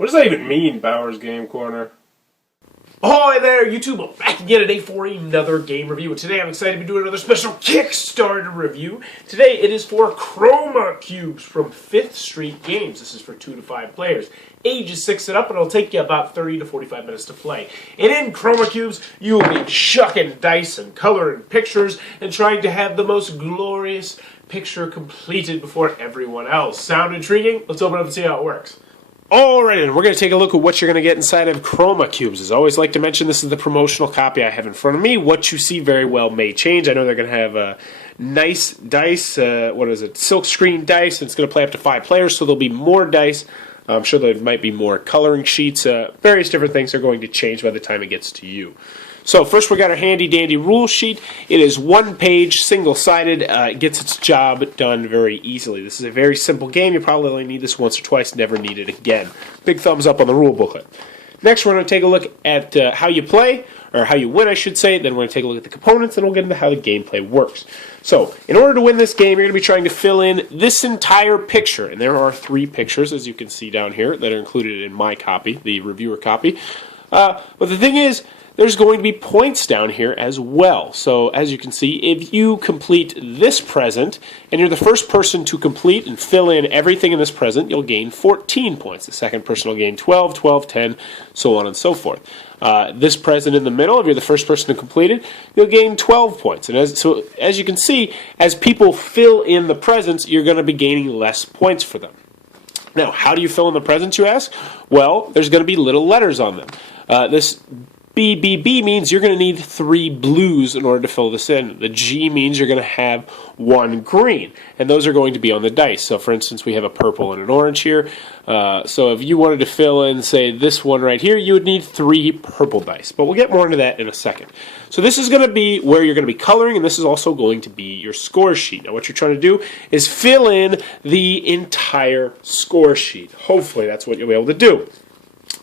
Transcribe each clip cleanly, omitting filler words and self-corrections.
What does that even mean, Bauer's Game Corner? Hi there, YouTube. I'm back again today for another game review. And today I'm excited to be doing another special Kickstarter review. Today it is for Chroma cubes from 5th Street Games. This is for 2 to 5 players. Age is 6 and up, and it'll take you about 30 to 45 minutes to play. And in Chroma cubes, you will be chucking dice and coloring pictures and trying to have the most glorious picture completed before everyone else. Sound intriguing? Let's open it up and see how it works. Alright, and we're going to take a look at what you're going to get inside of Chroma cubes. As I always like to mention, this is the promotional copy I have in front of me. What you see very well may change. I know they're going to have nice dice, silk screen dice, and it's going to play up to 5 players, so there'll be more dice. I'm sure there might be more coloring sheets. Various different things are going to change by the time it gets to you. So first we got our handy dandy rule sheet. It is 1 page, single-sided. It gets its job done very easily. This is a very simple game. You probably only need this once or twice, never need it again. Big thumbs up on the rule booklet. Next we're going to take a look at how you play, or how you win I should say. Then we're going to take a look at the components, and we'll get into how the gameplay works. So in order to win this game, you're going to be trying to fill in this entire picture. And there are 3 pictures, as you can see down here, that are included in my copy, the reviewer copy. But the thing is, there's going to be points down here as well. So as you can see, if you complete this present, and you're the first person to complete and fill in everything in this present, you'll gain 14 points. The second person will gain 12, 12, 10, so on and so forth. This present in the middle, if you're the first person to complete it, you'll gain 12 points. And as you can see, as people fill in the presents, you're going to be gaining less points for them. Now, how do you fill in the presents, you ask? Well, there's going to be little letters on them. This BBB means you're going to need 3 blues in order to fill this in. The G means you're going to have 1 green, and those are going to be on the dice. So for instance, we have a purple and an orange here. So if you wanted to fill in, say, this one right here, you would need 3 purple dice. But we'll get more into that in a second. So this is going to be where you're going to be coloring, and this is also going to be your score sheet. Now what you're trying to do is fill in the entire score sheet. Hopefully that's what you'll be able to do.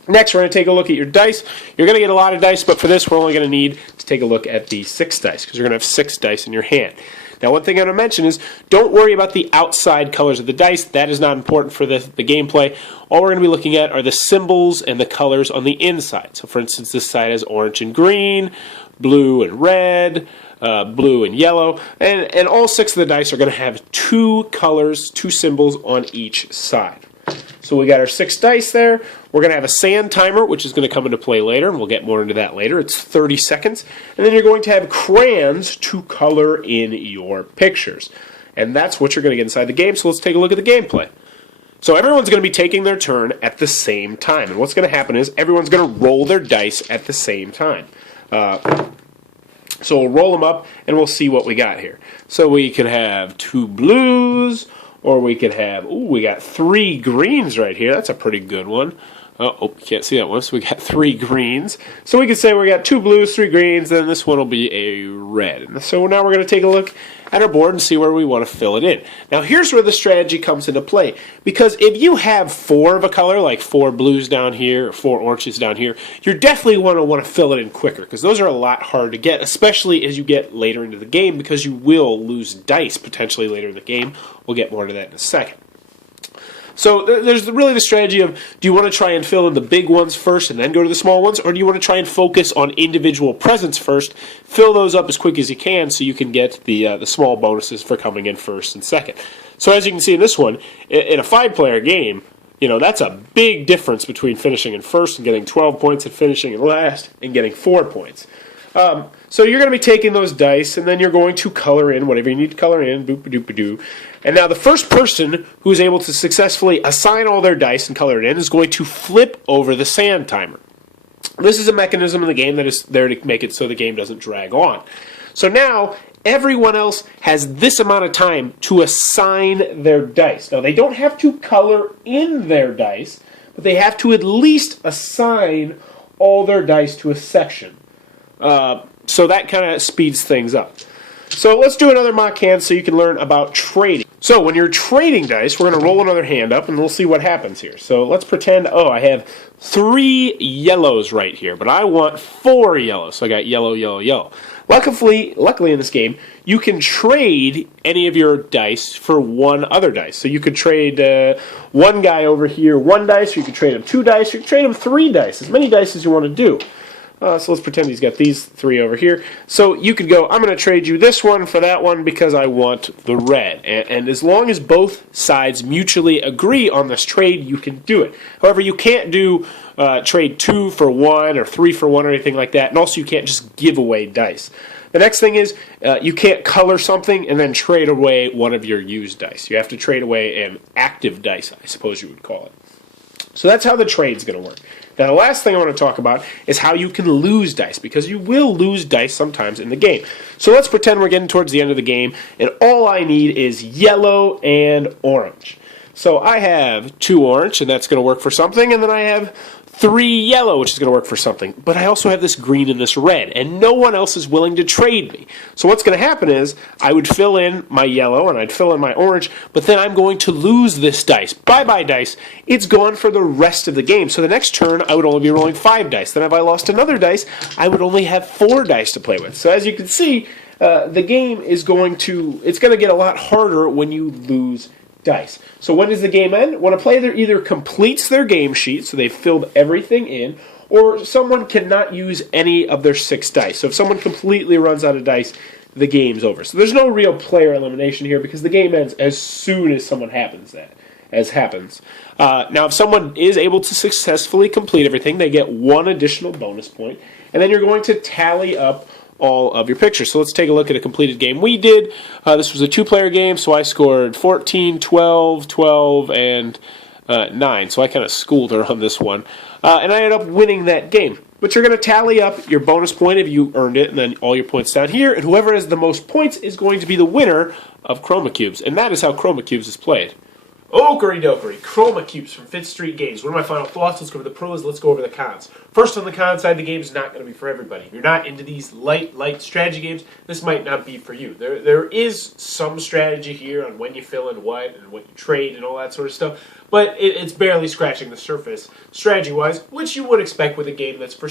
Next, we're going to take a look at your dice. You're going to get a lot of dice, but for this, we're only going to need to take a look at the 6 dice, because you're going to have 6 dice in your hand. Now, one thing I'm going to mention is, don't worry about the outside colors of the dice. That is not important for the gameplay. All we're going to be looking at are the symbols and the colors on the inside. So, for instance, this side has orange and green, blue and red, blue and yellow, and all 6 of the dice are going to have 2 colors, 2 symbols on each side. So we got our 6 dice there. We're going to have a sand timer, which is going to come into play later, and we'll get more into that later. It's 30 seconds. And then you're going to have crayons to color in your pictures. And that's what you're going to get inside the game, so let's take a look at the gameplay. So everyone's going to be taking their turn at the same time. And what's going to happen is everyone's going to roll their dice at the same time. So we'll roll them up, and we'll see what we got here. So we could have 2 blues, or we could have, we got 3 greens right here. That's a pretty good one. Oh, can't see that one. So we got 3 greens. So we could say we got 2 blues, 3 greens, then this one will be a red. And so now we're going to take a look at our board and see where we want to fill it in. Now here's where the strategy comes into play. Because if you have 4 of a color, like 4 blues down here, or 4 oranges down here, you're definitely want to fill it in quicker, because those are a lot harder to get, especially as you get later into the game, because you will lose dice potentially later in the game. We'll get more into that in a second. So there's really the strategy of, do you want to try and fill in the big ones first and then go to the small ones, or do you want to try and focus on individual presents first, fill those up as quick as you can so you can get the small bonuses for coming in first and second. So as you can see in this one, in a 5-player game, that's a big difference between finishing in first and getting 12 points and finishing in last and getting 4 points. So you're going to be taking those dice, and then you're going to color in whatever you need to color in, boop-a-doop-a-doo. And now the first person who is able to successfully assign all their dice and color it in is going to flip over the sand timer. This is a mechanism in the game that is there to make it so the game doesn't drag on. So now everyone else has this amount of time to assign their dice. Now they don't have to color in their dice, but they have to at least assign all their dice to a section. So that kind of speeds things up. So let's do another mock hand so you can learn about trading. So when you're trading dice, we're going to roll another hand up and we'll see what happens here. So let's pretend, I have 3 yellows right here, but I want 4 yellows. So I got yellow, yellow, yellow. Luckily in this game, you can trade any of your dice for one other dice. So you could trade one guy over here 1 dice, or you could trade him 2 dice, or you could trade him 3 dice, as many dice as you want to do. So let's pretend he's got these 3 over here. So you could go, I'm going to trade you this one for that one because I want the red. And as long as both sides mutually agree on this trade, you can do it. However, you can't do trade 2 for 1 or 3 for 1 or anything like that. And also you can't just give away dice. The next thing is you can't color something and then trade away one of your used dice. You have to trade away an active dice, I suppose you would call it. So that's how the trade's going to work. Now, the last thing I want to talk about is how you can lose dice, because you will lose dice sometimes in the game. So let's pretend we're getting towards the end of the game, and all I need is yellow and orange. So I have 2 orange, and that's going to work for something, and then I have 3 yellow, which is going to work for something. But I also have this green and this red, and no one else is willing to trade me. So what's going to happen is I would fill in my yellow and I'd fill in my orange, but then I'm going to lose this dice. Bye-bye dice. It's gone for the rest of the game. So the next turn, I would only be rolling 5 dice. Then if I lost another dice, I would only have 4 dice to play with. So as you can see, the game is going to get a lot harder when you lose dice. So when does the game end? When a player either completes their game sheet, so they've filled everything in, or someone cannot use any of their 6 dice. So if someone completely runs out of dice, the game's over. So there's no real player elimination here because the game ends as soon as someone happens. Now, if someone is able to successfully complete everything, they get 1 additional bonus point, and then you're going to tally up all of your pictures. So let's take a look at a completed game we did. This was a 2-player game, so I scored 14, 12, 12, and 9. So I kind of schooled her on this one. And I ended up winning that game. But you're going to tally up your bonus point if you earned it, and then all your points down here, and whoever has the most points is going to be the winner of Chroma Cubes. And that is how Chroma Cubes is played. Okery dokery, Chroma Cubes from 5th Street Games. What are my final thoughts? Let's go over the pros, let's go over the cons. First, on the con side, the game is not going to be for everybody. If you're not into these light strategy games, this might not be for you. There is some strategy here on when you fill in what and what you trade and all that sort of stuff, but it's barely scratching the surface strategy-wise, which you would expect with a game that's for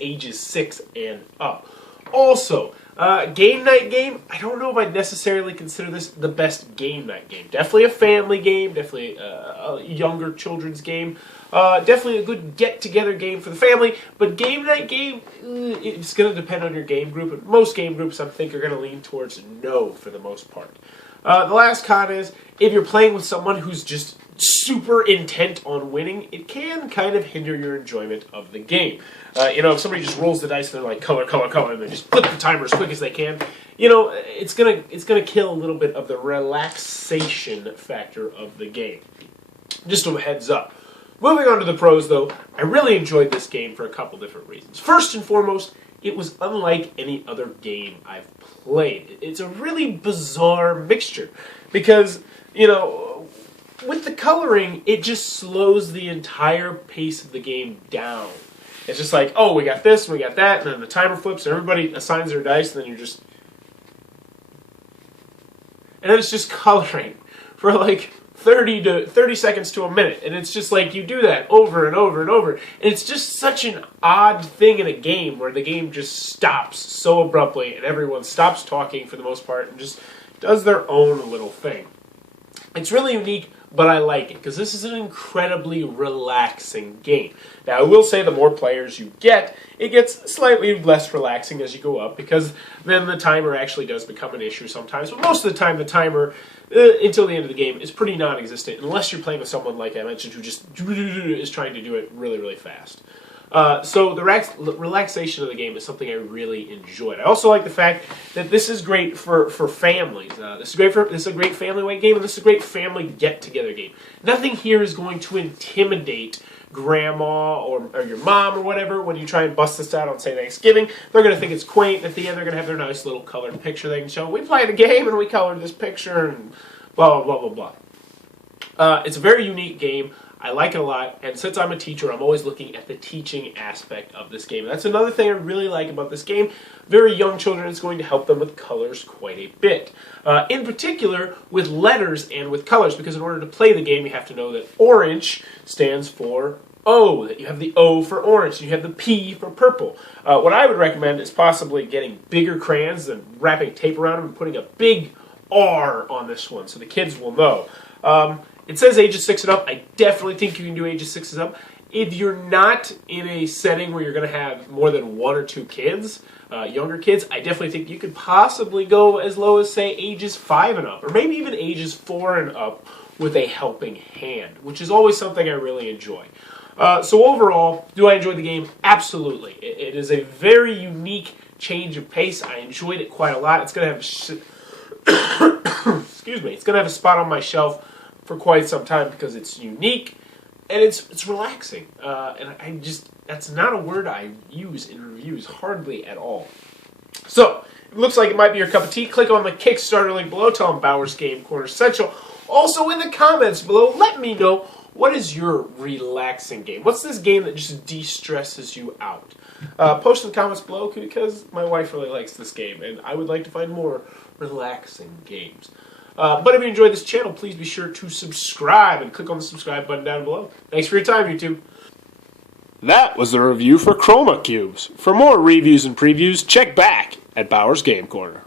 ages 6 and up. Also, game night game, I don't know if I'd necessarily consider this the best game night game. Definitely a family game, definitely a younger children's game, definitely a good get-together game for the family, but game night game, it's going to depend on your game group, and most game groups I think are going to lean towards no for the most part. The last con is, if you're playing with someone who's just super intent on winning, it can kind of hinder your enjoyment of the game. If somebody just rolls the dice and they're like color, color, color, and they just flip the timer as quick as they can, it's gonna kill a little bit of the relaxation factor of the game. Just a heads up. Moving on to the pros, though, I really enjoyed this game for a couple different reasons. First and foremost, it was unlike any other game I've played. It's a really bizarre mixture because, with the coloring, it just slows the entire pace of the game down. It's just like, oh, we got this, and we got that, and then the timer flips, and everybody assigns their dice, and then you're just... And then it's just coloring for like 30 seconds to a minute, and it's just like you do that over and over and over. And it's just such an odd thing in a game where the game just stops so abruptly, and everyone stops talking for the most part, and just does their own little thing. It's really unique, but I like it, because this is an incredibly relaxing game. Now, I will say the more players you get, it gets slightly less relaxing as you go up, because then the timer actually does become an issue sometimes. But most of the time, the timer, until the end of the game, is pretty non-existent, unless you're playing with someone, like I mentioned, who just is trying to do it really, really fast. So the relaxation of the game is something I really enjoyed. I also like the fact that this is great for families. This is a great family weight game, and this is a great family get-together game. Nothing here is going to intimidate grandma or your mom or whatever when you try and bust this out on, say, Thanksgiving. They're going to think it's quaint. At the end, they're going to have their nice little colored picture they can show. We played a game and we colored this picture and blah, blah, blah, blah, blah. It's a very unique game. I like it a lot, and since I'm a teacher, I'm always looking at the teaching aspect of this game. And that's another thing I really like about this game. Very young children, it's going to help them with colors quite a bit. In particular, with letters and with colors, because in order to play the game, you have to know that orange stands for O, that you have the O for orange, and you have the P for purple. What I would recommend is possibly getting bigger crayons and wrapping tape around them and putting a big R on this one so the kids will know. It says ages 6 and up. I definitely think you can do ages 6 and up. If you're not in a setting where you're going to have more than 1 or 2 kids, younger kids, I definitely think you could possibly go as low as, say, ages 5 and up, or maybe even ages 4 and up with a helping hand, which is always something I really enjoy. So overall, do I enjoy the game? Absolutely. It is a very unique change of pace. I enjoyed it quite a lot. It's going to have excuse me. It's going to have a spot on my shelf for quite some time because it's unique and it's relaxing. And that's not a word I use in reviews hardly at all. So, if it looks like it might be your cup of tea, click on the Kickstarter link below. Tell them Bauer's Game Corner Central. Also in the comments below, let me know, what is your relaxing game? What's this game that just de-stresses you out? Post in the comments below because my wife really likes this game and I would like to find more relaxing games. But if you enjoyed this channel, please be sure to subscribe and click on the subscribe button down below. Thanks for your time, YouTube. That was the review for Chroma Cubes. For more reviews and previews, check back at Bauer's Game Corner.